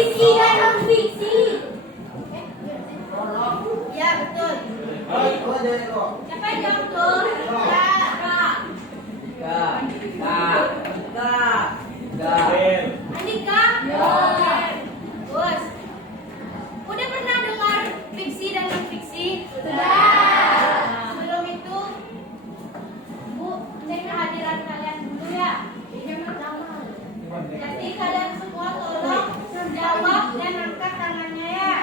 fiksi dan non fiksi. Ya betul. Siapa yang jawab tuh? Andika? Bos. Udah pernah dengar fiksi dan non fiksi? Sudah. Sebelum itu, Bu, cek kehadiran kalian dulu ya. Jadi kalian semua tolong jawab dan angkat tangannya ya.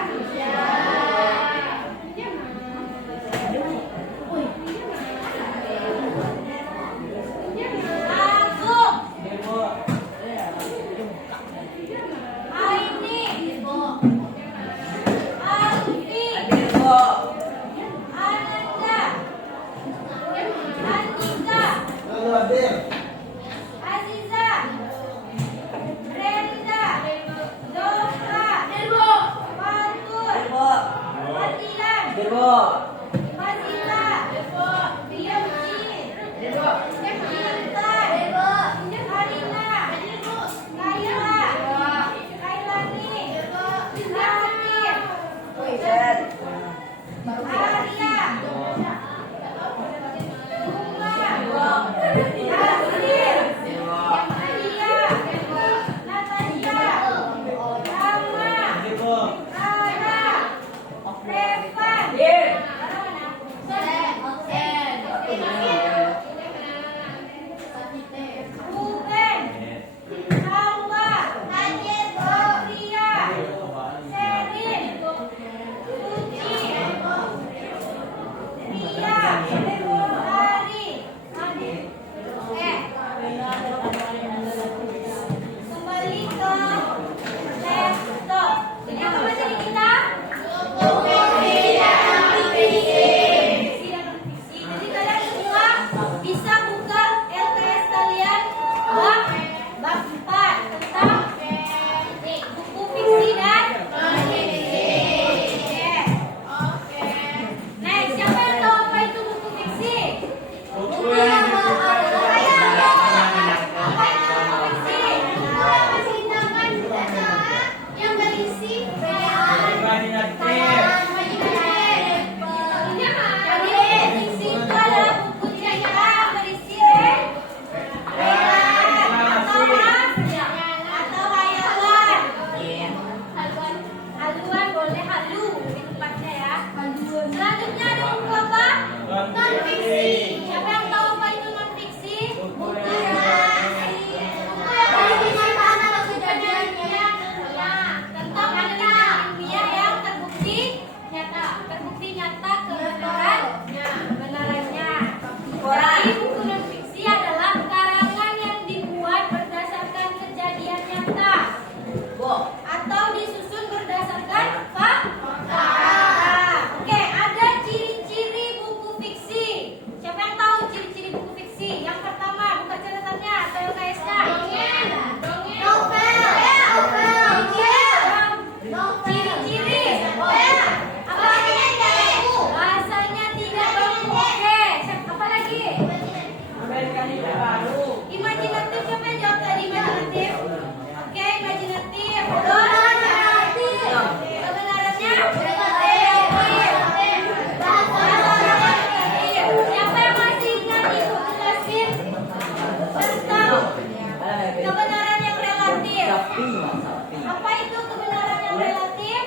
Apa itu kebenaran yang relatif?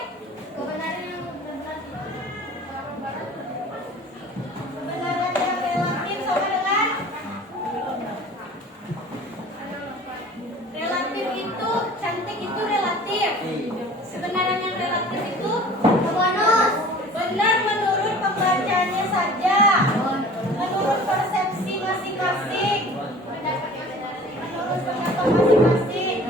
Kebenaran yang relatif sama dengan relatif itu cantik itu relatif. Kebenaran yang relatif itu bonus. Benar menurut pembacanya saja. Menurut persepsi masing-masing. Menurut pendapat masing-masing.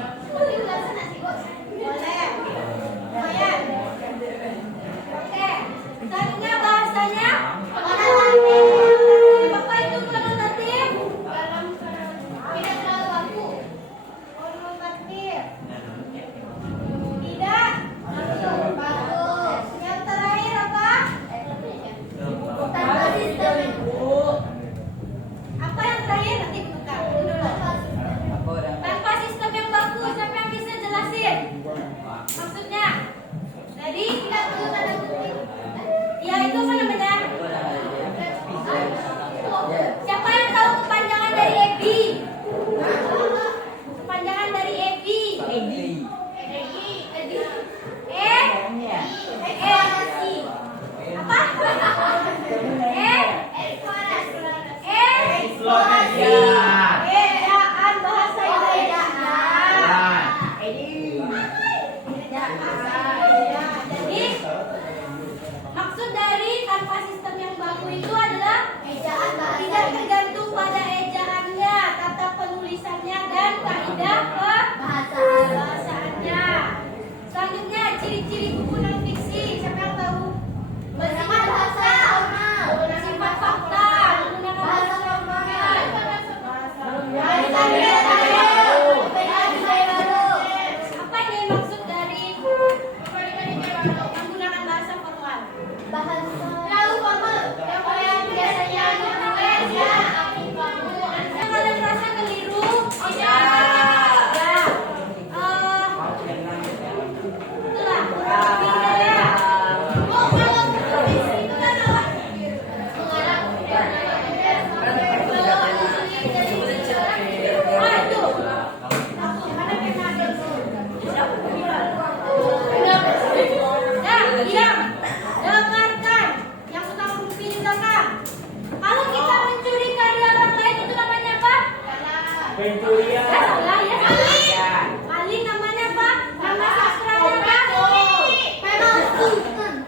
Jadi maksud dari tanpa sistem yang baku itu adalah ejaan tidak tergantung pada ejaannya, tata penulisannya dan kaidah bahasaannya. Selanjutnya ciri-ciri buku non fiksi. Siapa yang tahu? Menggunakan bahasa sifat fakta, menggunakan bahasa formal. Apa yang maksud dari menggunakan bahasa formal? Terlalu formal. Yang kalian biasanya menulis ya. Kalian merasa keliru? Ya. Pencurian. Maling namanya apa? Nama sastranya apa?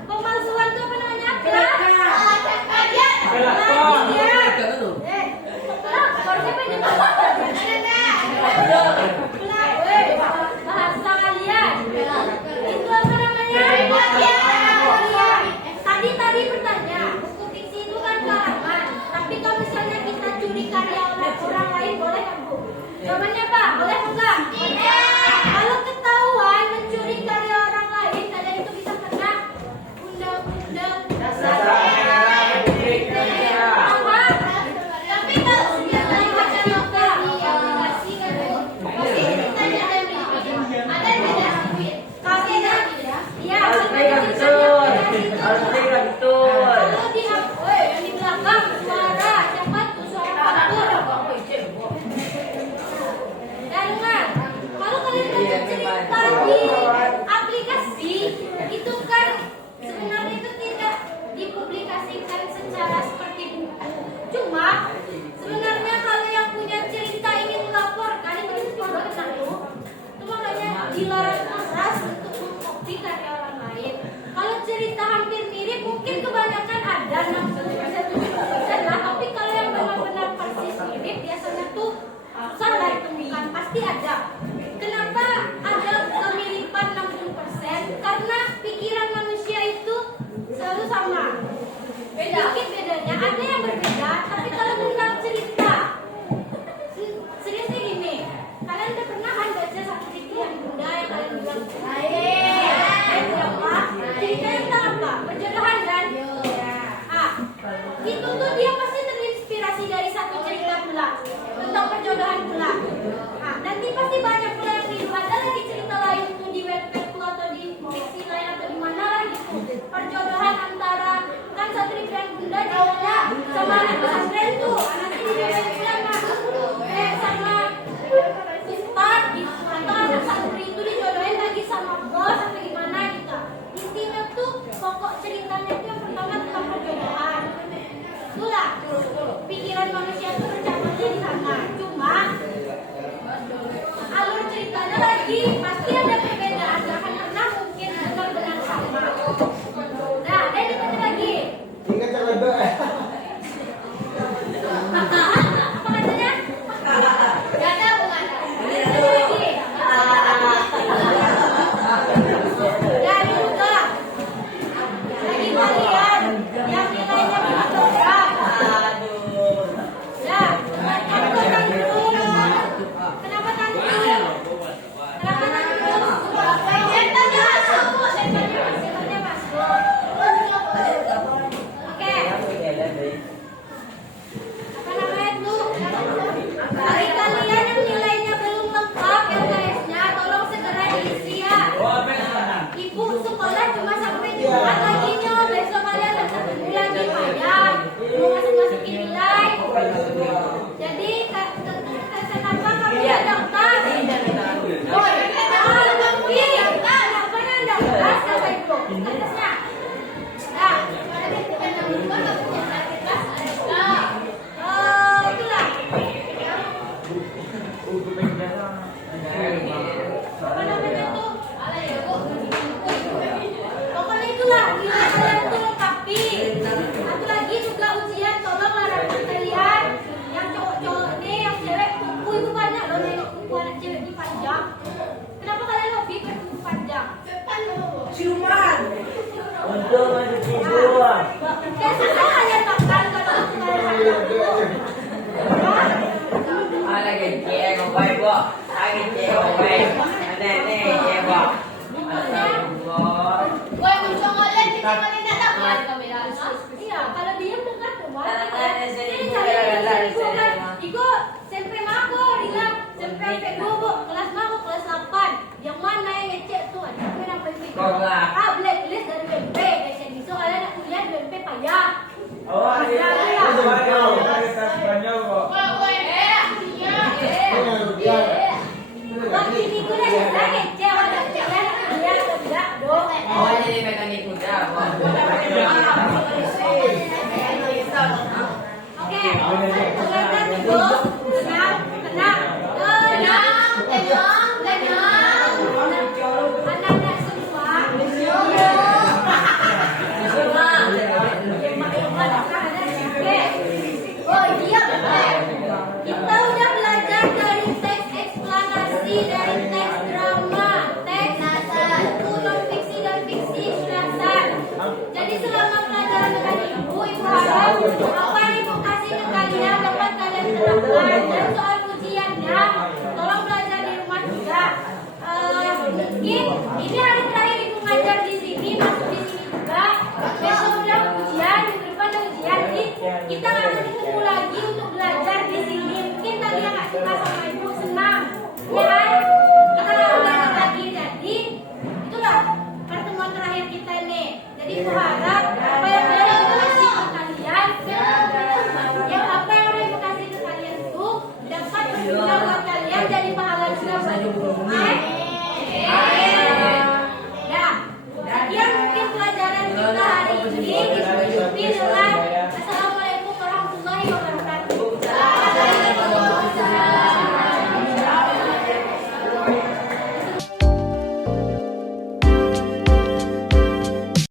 Pemalsuan itu apa namanya? Bahasa kalian. Itu apa namanya? Tadi bertanya, buku fiksi itu kan karangan. Tapi kalau misalnya kita curi karya orang lain boleh kan Bu? Jawabannya apa? Boleh enggak? Kalau ketahuan mencuri karya orang lain, kalian itu bisa kena undang-undang dasar Republik Indonesia. Tapi kalau yang macam apa? Pasti kan Bu? Pasti kita ada beda. Kasih kan? Iya. Harus pegang betul. Kalau di yang di belakang suara cepat tuh suara faktur. Dengar, kalau kalian baca cerita di aplikasi itu kan sebenarnya itu tidak dipublikasikan secara seperti buku. Cuma sebenarnya kalau yang punya cerita ingin melaporkan itu bisa coba satu. Itu makanya dilarang keras untuk mengcopy karya orang lain. Kalau cerita hampir mirip mungkin kebanyakan ada 60% 70% lah. Tapi kalau yang benar-benar persis mirip biasanya tuh salah ditemukan, pasti ada. Kenapa ada kemiripan 60%? Karena pikiran manusia itu selalu sama. Sedikit bedanya, ada yang berbeda. Tapi kalau tentang cerita, seriusnya gini, kalian udah pernah kan baca satu titian bunda yang kalian bilang cerita tentang apa? Perjodohan kan? Itu tuh dia pasti terinspirasi dari satu cerita pula tentang perjodohan pula. Nanti pasti banyak pula yang tiru. Ada lagi cerita lain tuh di webpad tuh atau di fiksi lain atau di mana lah gitu. Perjodohan antara kan Satri dan Bunda jadinya sama anak pesantren tuh. Nanti di webpad pula sama Ustad gitu. Atau anak santri itu dijodohin lagi sama Belum ada tidur. Kan susah kalian makan kalau aku Ada kecil, baik bu. Ada kecil, baik. Ada nih, bu. Woi, muncul ngoleh, kita ngoleh nak dapat kamera. Iya, kalau dia bukan Iko, sempre mako, Rina, sempre sampai bobo, kelas mako, kelas 8. Yang mana yang ngecek tuh? Ada yang nampak itu. Kelas. Ah, blacklist dari BMP. Biasanya besok kalian nak kuliah di BMP payah. Oh, ada Spanyol, kita Spanyol kok. Waktu ini kuliah saya ngecek, ada kuliah nak kuliah atau tidak, dong. Oh, jadi mekanik kuda, bu. Oke, tenang dulu, tenang, tenang, anak-anak semua. Oh iya, kita udah belajar dari teks eksplanasi, dari teks drama, teks buku non fiksi dan fiksi ulasan. Jadi selama pelajaran dengan ibu harap apa yang ibu kasih ke kalian dapat kalian terapkan. Dan soal ujiannya, tolong belajar di rumah juga. Mungkin ini